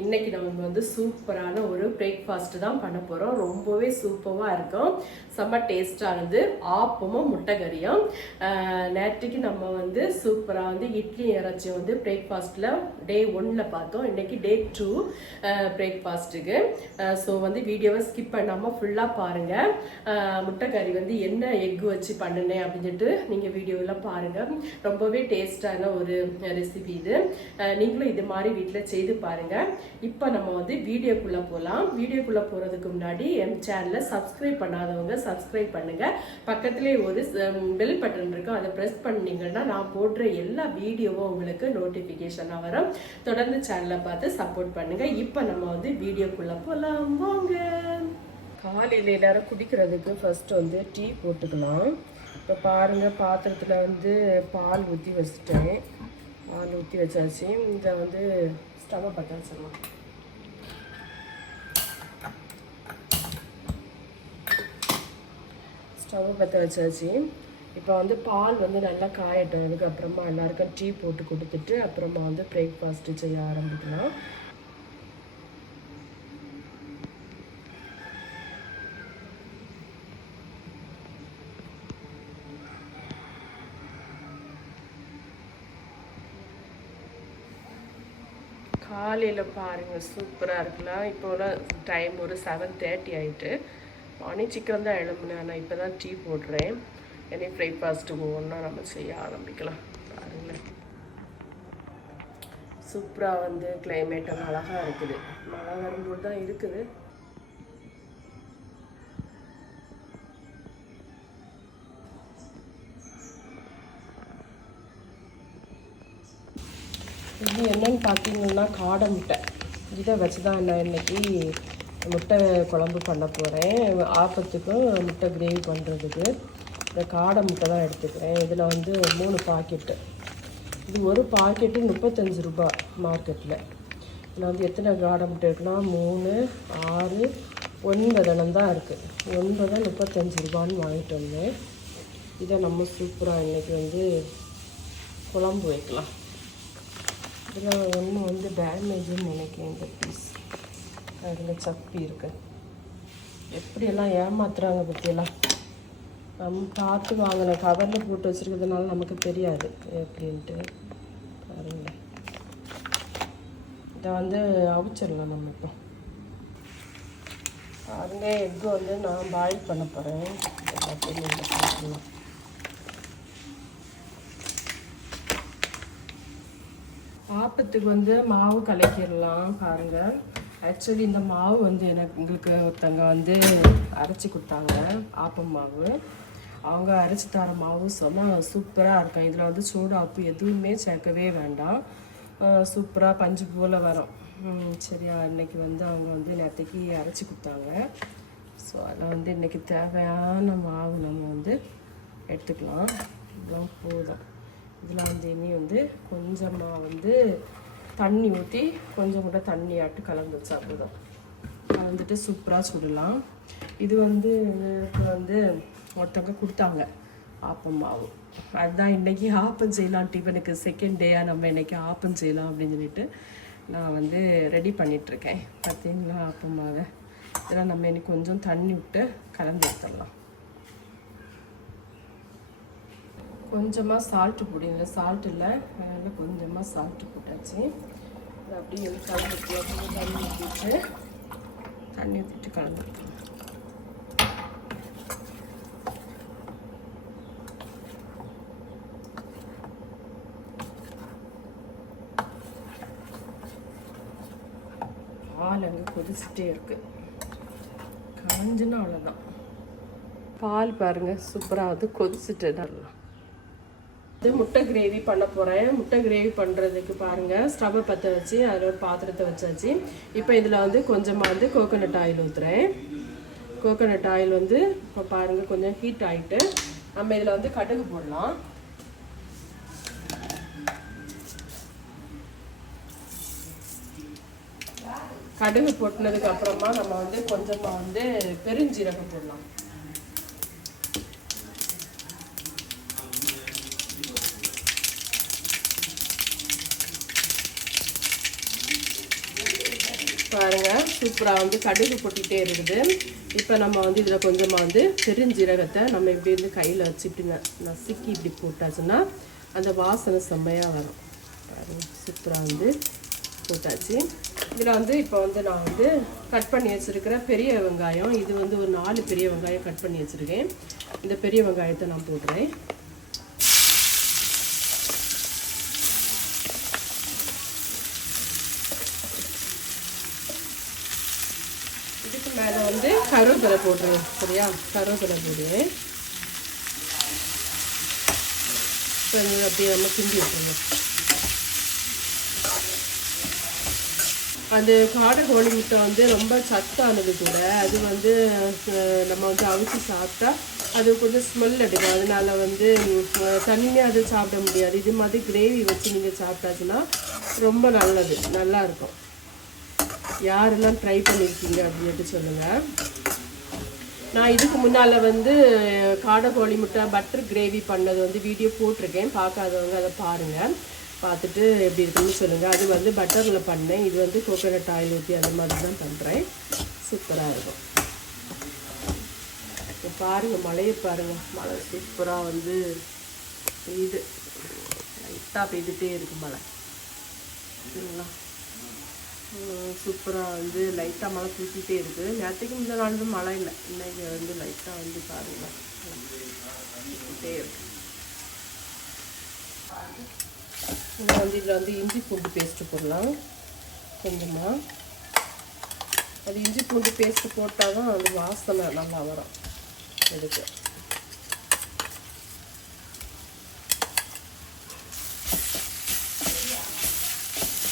இன்னைக்கு நம்ம வந்து சூப்பரான ஒரு பிரேக்ஃபாஸ்ட் தான் பண்ண போகிறோம் ரொம்பவே சூப்பராக இருக்கும். செம்ம டேஸ்டானது ஆப்பமும் முட்டைக்கறியும். நேற்றுக்கு நம்ம வந்து சூப்பராக வந்து இட்லி இறைச்சி வந்து பிரேக்ஃபாஸ்ட்டில் டே ஒன்னில் பார்த்தோம். இன்னைக்கு டே டூ பிரேக்ஃபாஸ்ட்டுக்கு ஸோ வந்து வீடியோவை ஸ்கிப் பண்ணாமல் ஃபுல்லாக பாருங்கள் முட்டைக்கறி வந்து என்ன எக் வச்சு பண்ணினேன் அப்படின்னு சொல்லிட்டு நீங்கள் வீடியோவில் பாருங்கள் ரொம்பவே டேஸ்டான ஒரு ரெசிபி இது. நீங்களும் இது மாதிரி வீட்டில் செய்து பாருங்கள் இப்போ நம்ம வந்து வீடியோக்குள்ளே போகலாம் வீடியோக்குள்ளே போகிறதுக்கு முன்னாடி எம் சேனலை சப்ஸ்கிரைப் பண்ணாதவங்க சப்ஸ்கிரைப் பண்ணுங்கள் பக்கத்துலேயே ஒரு பெல் பட்டன் இருக்கும். அதை ப்ரெஸ் பண்ணிங்கன்னா நான் போடுற எல்லா வீடியோவும் உங்களுக்கு நோட்டிஃபிகேஷனாக வரும். தொடர்ந்து சேனலை பார்த்து சப்போர்ட் பண்ணுங்கள் இப்போ நம்ம வந்து வீடியோக்குள்ளே போகலாம் வாங்க. காலையில் எல்லாரும் குடிக்கிறதுக்கு ஃபர்ஸ்ட் வந்து டீ போட்டுக்கலாம். இப்போ பாருங்கள் பாத்திரத்தில் வந்து பால் ஊற்றி வச்சுட்டேன். பால் ஊற்றி வச்சாச்சு. இதை வந்து ஸ்டவ்வை பற்ற வச்சிடலாம் ஸ்டவ்வை பற்ற வச்சாச்சு. இப்போ வந்து பால் வந்து நல்லா காயட்டும் அதுக்கப்புறமா எல்லாருக்கும் டீ போட்டு கொடுத்துட்டு அப்புறமா வந்து பிரேக்ஃபாஸ்ட்டு செய்ய ஆரம்பிக்கலாம். காலையில் பாருங்கள் சூப்பராக இருக்கலாம் இப்போலாம் டைம் ஒரு செவன் தேர்ட்டி ஆயிட்டு. மார்னிங் சீக்கிரம் தான் எழும்புனேன். நான் இப்போ தான் டீ போடுறேன். இனி பிரேக்ஃபாஸ்ட்டு ஒன்றா நம்ம செய்ய ஆரம்பிக்கலாம். பாருங்களேன் சூப்பராக வந்து climate அழகாக இருக்குது. மழை வரும்போது தான் இருக்குது. பார்த்தீங்கன்னா காடை முட்டை. இதை வச்சு தான் நான் இன்னைக்கு முட்டை குழம்பு பண்ண போகிறேன் ஆப்பத்துக்கும் முட்டை கிரேவி பண்ணுறதுக்கு இந்த காடை முட்டை தான் எடுத்துக்கிறேன். இதில் வந்து மூணு பாக்கெட்டு. இது ஒரு பாக்கெட்டு முப்பத்தஞ்சு ரூபா மார்க்கெட்டில். இதில் வந்து எத்தனை காடை முட்டை இருக்குன்னா மூணு ஆறு ஒன்பதனம் தான் இருக்குது ஒன்பது முப்பத்தஞ்சு ரூபான்னு வாங்கிட்டு வந்தேன். இதை நம்ம சூப்பராக இன்றைக்கி வந்து குழம்பு வைக்கலாம். இதில் ஒன்று வந்து டேமேஜுன்னு நினைக்கிறேன் இந்த பீஸ் அதில் சப்பி இருக்கு. எப்படியெல்லாம் ஏமாத்துறாங்க பற்றியெல்லாம் நம்ம பார்த்து வாங்கின கவரில் போட்டு வச்சுருக்கிறதுனால நமக்கு தெரியாது. எப்படின்ட்டு பாருங்களேன். இதை வந்து அவிச்சிடலாம் நம்ம இப்போ. பாருங்க எக்கு வந்து நான் பாயில் பண்ண போகிறேன் எல்லாத்தையும் இதில் ஆப்பத்துக்கு வந்து மாவு கலக்கிடலாம் பாருங்க. ஆக்சுவலி இந்த மாவு வந்து எனக்கு எங்களுக்கு ஒருத்தங்க வந்து அரைச்சி கொடுத்தாங்க ஆப்பம் மாவு. அவங்க அரைச்சி தர மாவு செம சூப்பராக இருக்கும். இதில் வந்து சூடு ஆப்பு எதுவுமே சேர்க்கவே வேண்டாம். சூப்பராக பஞ்சு போல் வரும். சரியா இன்னைக்கு வந்து அவங்க வந்து நேற்றுக்கு அரைச்சி கொடுத்தாங்க. ஸோ அதில் வந்து இன்றைக்கி தேவையான மாவு நம்ம வந்து எடுத்துக்கலாம். இவ்வளோ போதும். இதில் வந்து இனி வந்து கொஞ்சமாக வந்து தண்ணி ஊற்றி கொஞ்சம் கூட தண்ணி ஆட்டு கலந்து வச்சா போதும். கலந்துட்டு சூப்பராக சுடலாம். இது வந்து எனக்கு வந்து ஒருத்தவங்க கொடுத்தாங்க ஆப்பம் மாவு. அதுதான் இன்னைக்கு ஆப்பம் செய்யலாம் டிஃபனுக்கு செகண்ட் டேயாக நம்ம இன்றைக்கி ஆப்பம் செய்யலாம் அப்படின்னு சொல்லிட்டு நான் வந்து ரெடி பண்ணிகிட்ருக்கேன் பார்த்தீங்களா ஆப்பம் மாவை? இதெல்லாம் நம்ம இன்னைக்கு கொஞ்சம் தண்ணி விட்டு கலந்து எடுத்துடலாம். கொஞ்சமாக சால்ட்டு போடுங்க சால்ட் இல்லை அதனால் கொஞ்சமாக சால்ட்டு போட்டாச்சு. அது அப்படியே கலந்து தண்ணி ஊற்றிட்டு தண்ணி ஊற்றிட்டு கலந்து பால் அங்கே கொதிச்சுட்டே இருக்குது காஞ்சுன்னா அவ்வளோதான் பால் பாருங்கள் சூப்பராக வந்து கொதிச்சுட்டு நல்லா. இது முட்டை கிரேவி பண்ண போகிறேன் முட்டை கிரேவி பண்ணுறதுக்கு பாருங்கள் ஸ்டவ்வை பற்ற வச்சு அதில் ஒரு பாத்திரத்தை வச்சாச்சு. இப்போ இதில் வந்து கொஞ்சமாக வந்து கோகோனட் ஆயில் ஊற்றுறேன் கோகோனட் ஆயில் வந்து இப்போ பாருங்கள் கொஞ்சம் ஹீட் ஆகிட்டு நம்ம இதில் வந்து கடுகு போடலாம். கடுகு போட்டினதுக்கு அப்புறமா நம்ம வந்து கொஞ்சமாக வந்து பெருஞ்சீரகம் போடலாம். பாருங்கள் சூப்பராக வந்து கடுகு பொட்டிகிட்டே இருக்குது. இப்போ நம்ம வந்து இதில் கொஞ்சமாக வந்து பெருஞ்சீரகத்தை நம்ம இப்படி இருந்து கையில் வச்சு இப்படி நசுக்கி இப்படி போட்டாச்சுன்னா அந்த வாசனை செம்மையாக வரும். பாருங்க சூப்பராக வந்து போட்டாச்சு. இதில் வந்து இப்போ வந்து நான் வந்து கட் பண்ணி வச்சுருக்கிற பெரிய வெங்காயம் இது வந்து ஒரு நாலு பெரிய வெங்காயம் கட் பண்ணி வச்சுருக்கேன். இந்த பெரிய வெங்காயத்தை நான் போடுறேன் இதுக்கு மேலே வந்து கருவேப்பிலை போடுறேன் சரியா? கருவேப்பிலை போடு. அப்படியே நம்ம கிண்டி விட்டுருவோம் அந்த காடை கோழி முட்டை வந்து ரொம்ப சத்தானது கூட. அது வந்து நம்ம வந்து அவிச்சு சாப்பிட்டா அது கொஞ்சம் ஸ்மெல் அடிக்கும். அதனால வந்து தனியாக அது சாப்பிட முடியாது. இது மாதிரி கிரேவி வச்சு நீங்கள் சாப்பிட்டாச்சுன்னா ரொம்ப நல்லது. நல்லாயிருக்கும் யாரெல்லாம் ட்ரை பண்ணியிருக்கீங்க அப்படின்ட்டு சொல்லுங்கள் நான் இதுக்கு முன்னால் வந்து காடை கோழி முட்டை பட்டர் கிரேவி பண்ணது வந்து வீடியோ போட்டிருக்கேன். பார்க்காதவங்க அதை பாருங்கள் பார்த்துட்டு எப்படி இருக்குன்னு சொல்லுங்கள் அது வந்து பட்டரில் பண்ணேன். இது வந்து கோகோனட் ஆயில் ஊற்றி அந்த மாதிரி தான் பண்ணுறேன் சூப்பராக இருக்கும். இப்போ பாருங்கள் மழையை பாருங்கள் மழை சூப்பராக வந்து பெய்யுது. லைட்டாக பெய்துட்டே இருக்கு மழை. சரிங்களா? சூப்பராக வந்து லைட்டாக மழை தூக்கிட்டே இருக்குது நேற்றுக்கு முந்த நாள் வந்து மழை இல்லை. இன்றைக்கி வந்து லைட்டாக வந்து பாருங்களேன் தூக்கிட்டே இருக்கு. இன்னும் வந்து இதில் வந்து இஞ்சி பூண்டு பேஸ்ட்டு போடலாம். கொஞ்சமாக அது இஞ்சி பூண்டு பேஸ்ட்டு போட்டால் தான் அது வாசனை நல்லா வரும். எடுத்து.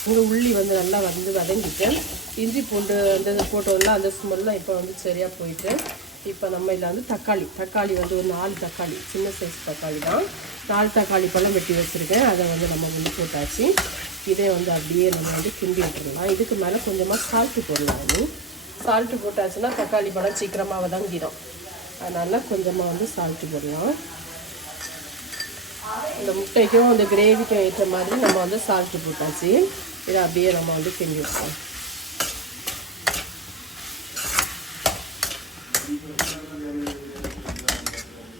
இங்கே உள்ளி வந்து நல்லா வந்து வதங்கிட்டு இஞ்சி பூண்டு அந்த போட்டோம்ல அந்த ஸ்மெல்லாம் இப்போ வந்து சரியாக போயிட்டு இப்போ நம்ம இதில் வந்து தக்காளி தக்காளி வந்து ஒரு நாலு தக்காளி சின்ன சைஸ் தக்காளி தான். நாலு தக்காளி பழம் வெட்டி வச்சுருக்கேன். அதை வந்து நம்ம வந்து போட்டாச்சு. இதே வந்து அப்படியே நம்ம வந்து கிண்டி விட்டுருலாம் இதுக்கு மேலே கொஞ்சமாக சால்ட்டு போடலாம். சால்ட்டு போட்டாச்சுன்னா தக்காளி பழம் சீக்கிரமாக வதங்கிடும். அதனால் கொஞ்சமாக வந்து சால்ட்டு போடலாம். இந்த முட்டைக்கும் இந்த கிரேவிக்கும் ஏற்ற மாதிரி நம்ம வந்து சால்ட்டு போட்டாச்சு. இதை அப்படியே நம்ம வந்து செஞ்சு வைப்போம்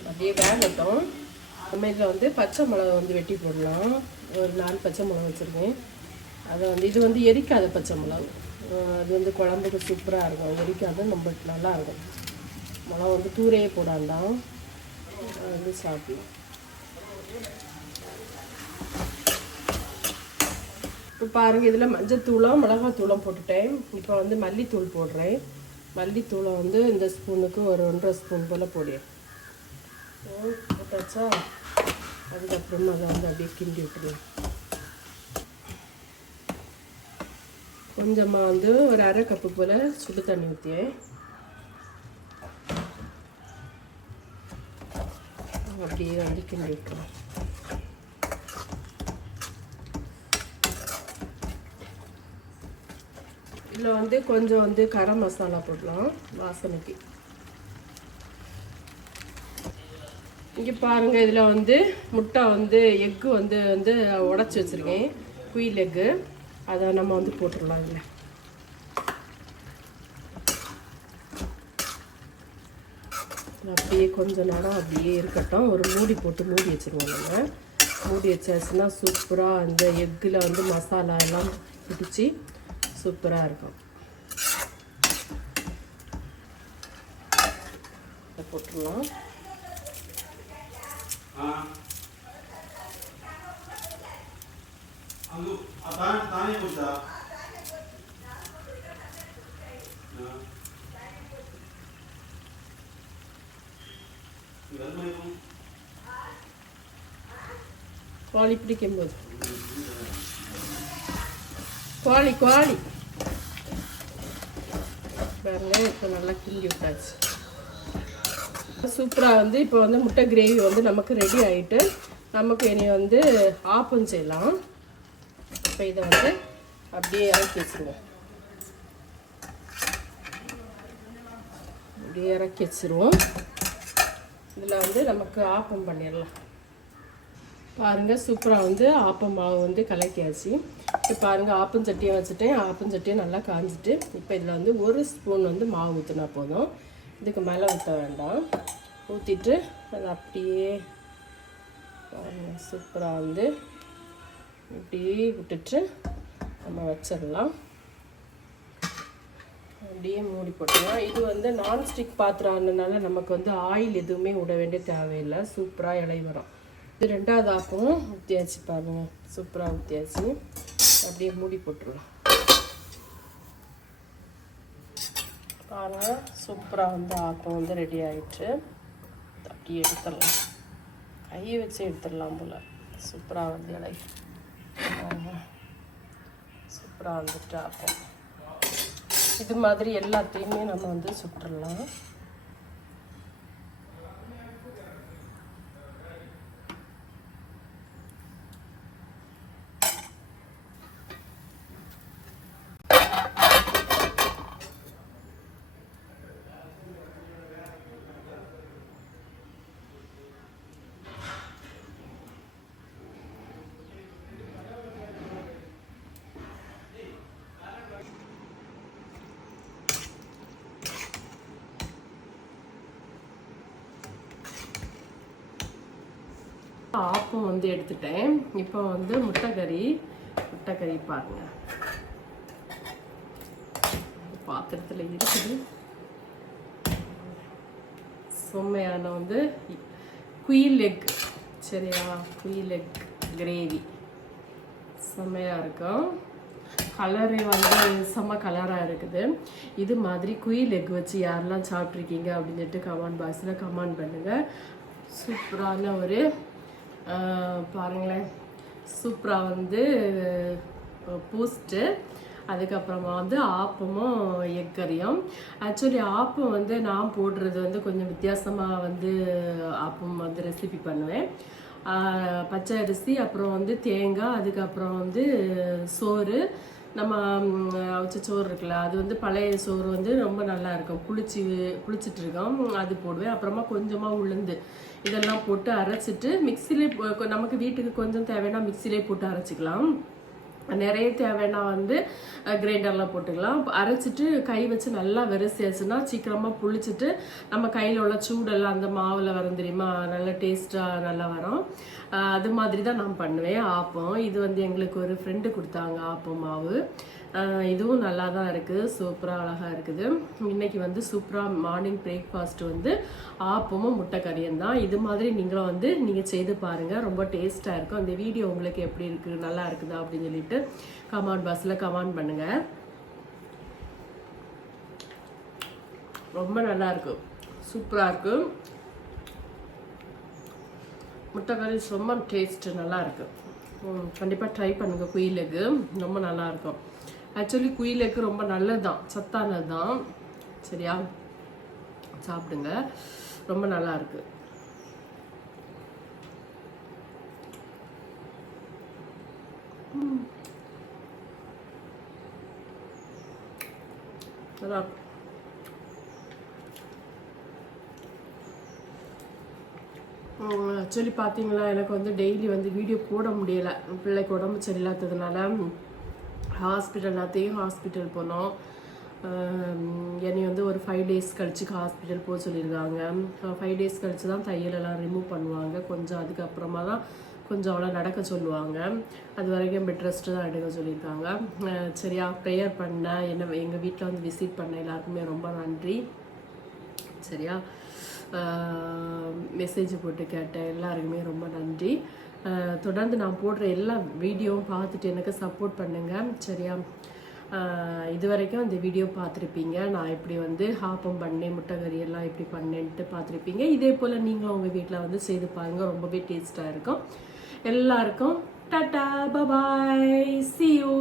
அப்படியே வேகட்டும். நம்ம இதில் வந்து பச்சை மிளகா வந்து வெட்டி போடலாம். ஒரு நாலு பச்சை மிளகா வச்சுருக்கேன். அதை வந்து இது வந்து எரிக்காத பச்சை மிளகு. அது வந்து குழம்புக்கு சூப்பராக இருக்கும். எரிக்காத நம்ம நல்லா இருக்கும். மிளகா வந்து தூரையே போடாண்டாம் அது வந்து சாப்பிடலாம் இப்போ பாருங்கள் இதில் மஞ்சத்தூளும் மிளகாத்தூளும் போட்டுட்டேன். இப்போ வந்து மல்லித்தூள் போடுறேன். மல்லித்தூளை வந்து இந்த ஸ்பூனுக்கு ஒரு ஒன்றரை ஸ்பூன் போல் போடுறேன் போட்டாச்சா? அதுக்கப்புறமா அதை வந்து அப்படியே கிண்டி விட்டுருவேன் கொஞ்சமாக வந்து ஒரு அரை கப்பு போல் சுடு தண்ணி ஊற்றியேன் அப்படியே வந்து கிண்டி விட்டுருவேன் இதில் வந்து கொஞ்சம் வந்து கரம் மசாலா போடலாம் வாசனைக்கு. இங்கே பாருங்கள் இதில் வந்து முட்டை வந்து எக்கு வந்து வந்து உடச்சி வச்சுருக்கேன். குயில் எக்கு அதை நம்ம வந்து போட்டுடலாம் இதில். அப்படியே கொஞ்ச நேரம் அப்படியே இருக்கட்டும். ஒரு மூடி போட்டு மூடி வச்சுருவோம் நம்ம. மூடி வச்சாச்சுன்னா சூப்பராக அந்த எக்கில் வந்து மசாலா எல்லாம் பிடிச்சி சூப்பராக இருக்கும். போட்டுருவோம் கோழி பிடிக்கும் போது கோழி கோழி. கோழி பாருங்க இப்போ நல்லா கிண்டி விட்டாச்சு. சூப்பராக வந்து இப்போ வந்து முட்டை கிரேவி வந்து நமக்கு ரெடி ஆகிட்டு நமக்கு இனி வந்து ஆப்பம் செய்யலாம். இப்போ இதை வந்து அப்படியே இறக்கி வச்சுருவோம். அப்படியே இறக்கி வச்சுருவோம். இதில் வந்து நமக்கு ஆப்பம் பண்ணிடலாம். பாருங்கள் சூப்பராக வந்து ஆப்பம் மாவு வந்து கலக்கியாச்சு. இப்போ பாருங்கள் ஆப்பம் சட்டியை வச்சுட்டேன். ஆப்பம் சட்டியை நல்லா காஞ்சிட்டு இப்போ இதில் வந்து ஒரு ஸ்பூன் வந்து மாவு ஊற்றினா போதும். இதுக்கு மேலே ஊற்ற வேண்டாம். ஊற்றிட்டு அதை அப்படியே சூப்பராக வந்து இப்படியே விட்டுட்டு நம்ம வச்சிடலாம். அப்படியே மூடி போட்டுக்கலாம் இது வந்து நான்ஸ்டிக் பாத்திரம் ஆனதுனால நமக்கு வந்து ஆயில் எதுவுமே விட வேண்டிய தேவையில்லை. சூப்பராக இலை வரும். இது ரெண்டாவது ஆப்பமும் ஊற்றியாச்சு பாருங்க. சூப்பராக ஊற்றியாச்சு அப்படியே மூடி போட்டுருலாம் பாருங்க சூப்பராக வந்து ஆப்பம் வந்து ரெடி ஆகிட்டு அப்படியே எடுத்துடலாம். கையை வச்சு எடுத்துடலாம் போல். சூப்பராக வந்து இலை சூப்பராக வந்துட்டு ஆப்பம் இது மாதிரி எல்லாத்தையுமே நம்ம வந்து சுட்டுடலாம். ஆப்பம் வந்து எடுத்துட்டேன். இப்போ வந்து முட்டைக்கறி முட்டைக்கறி பாருங்க. பாத்திரத்தில் இருக்குது. செம்மையான வந்து குயில் எக். சரியா? குயில் எக் கிரேவி. செம்மையாக இருக்கும். கலரே வந்து செம்ம கலராக இருக்குது. இது மாதிரி குயில் எக் வச்சு யாரெல்லாம் சாப்பிட்ருக்கீங்க அப்படின்னு சொல்லிட்டு கமெண்ட் பாக்ஸில் கமெண்ட் பண்ணுங்கள் சூப்பரான ஒரு பாருங்களேன். சூப்பராக வந்து பூஸ்ட்டு. அதுக்கப்புறமா வந்து ஆப்பமும் எக் கறியும் ஆக்சுவலி ஆப்பம் வந்து நான் போடுறது வந்து கொஞ்சம் வித்தியாசமாக வந்து ஆப்பம் வந்து ரெசிபி பண்ணுவேன். பச்சை அரிசி அப்புறம் வந்து தேங்காய் அதுக்கப்புறம் வந்து சோறு நம்ம ம், அவிச்ச சோறு இருக்குல்ல அது வந்து பழைய சோறு வந்து ரொம்ப நல்லா இருக்கும். குளிச்சு குளிச்சுட்டு இருக்கோம். அது போடுவேன். அப்புறமா கொஞ்சமாக உளுந்து. இதெல்லாம் போட்டு அரைச்சிட்டு மிக்சிலே நமக்கு வீட்டுக்கு கொஞ்சம் தேவைன்னா மிக்சிலே போட்டு அரைச்சிக்கலாம். நிறைய தேவைன்னா வந்து கிரைண்டரில் போட்டுக்கலாம். அரைச்சிட்டு கை வச்சு நல்லா விரசியாச்சுன்னா சீக்கிரமாக புளிச்சிட்டு நம்ம கையில் உள்ள சூடெல்லாம் அந்த மாவில் வரும் தெரியுமா? நல்ல டேஸ்ட்டாக நல்லா வரும். அது மாதிரி தான் நான் பண்ணுவேன். ஆப்பம். இது வந்து எங்களுக்கு ஒரு ஃப்ரெண்டு கொடுத்தாங்க ஆப்பம் மாவு. இதுவும் நல்லா தான் இருக்குது சூப்பராக அழகாக இருக்குது. இன்றைக்கி வந்து சூப்பராக மார்னிங் பிரேக்ஃபாஸ்ட் வந்து ஆப்பமும் முட்டைக்கறியும் தான். இது மாதிரி நீங்களும் வந்து நீங்கள் செய்து பாருங்கள் ரொம்ப டேஸ்ட்டாக இருக்கும். அந்த வீடியோ உங்களுக்கு எப்படி இருக்குது நல்லா இருக்குதா? அப்படின்னு சொல்லிட்டு கமெண்ட் பாக்ஸில் கமெண்ட் பண்ணுங்கள் ரொம்ப நல்லா இருக்கும் சூப்பராக இருக்கும் முட்டைக்கறி ரொம்ப டேஸ்ட் நல்லா இருக்கு. கண்டிப்பா ட்ரை பண்ணுங்க குயிலுக்கு ரொம்ப நல்லா இருக்கும். ஆக்சுவலி குயிலுக்கு ரொம்ப நல்லது தான் சத்தானது தான் சரியா? சாப்பிடுங்க. ரொம்ப நல்லா நல்லா ஆக்சுவலி பார்த்தீங்களா? எனக்கு வந்து டெய்லி வந்து வீடியோ போட முடியலை. பிள்ளைக்கு உடம்பு சரியில்லாததுனால ஹாஸ்பிட்டல் எல்லாத்தையும் ஹாஸ்பிட்டல் போனோம். என்னை வந்து ஒரு ஃபைவ் டேஸ் கழிச்சு ஹாஸ்பிட்டல் போக சொல்லியிருக்காங்க. ஃபைவ் டேஸ் கழிச்சு தான் தையலெல்லாம் ரிமூவ் பண்ணுவாங்க. கொஞ்சம் அதுக்கப்புறமா தான் கொஞ்சம் அவ்வளோ நடக்க சொல்லுவாங்க. அது வரைக்கும் பெட் ரெஸ்ட்டு தான் எடுக்க சொல்லியிருக்காங்க. சரியா ப்ரேயர் பண்ண என்ன எங்கள் வீட்டில் வந்து விசிட் பண்ண எல்லாருக்குமே ரொம்ப நன்றி. சரியா? மெசேஜ் போட்டு கேட்டேன் எல்லாருக்குமே ரொம்ப நன்றி. தொடர்ந்து நான் போடுற எல்லா வீடியோவும் பார்த்துட்டு எனக்கு சப்போர்ட் பண்ணுங்கள் சரியா? இது வரைக்கும் இந்த வீடியோ பார்த்துருப்பீங்க. நான் இப்படி வந்து ஹாப்பம் பண்ணேன் முட்டைகறி எல்லாம் இப்படி பண்ணேன்ட்டு பார்த்துருப்பீங்க. இதே போல் நீங்களும் உங்கள் வீட்டில் வந்து செய்து பாருங்கள் ரொம்பவே டேஸ்ட்டாக இருக்கும். எல்லாருக்கும் டாட்டா பபாய் சி யூ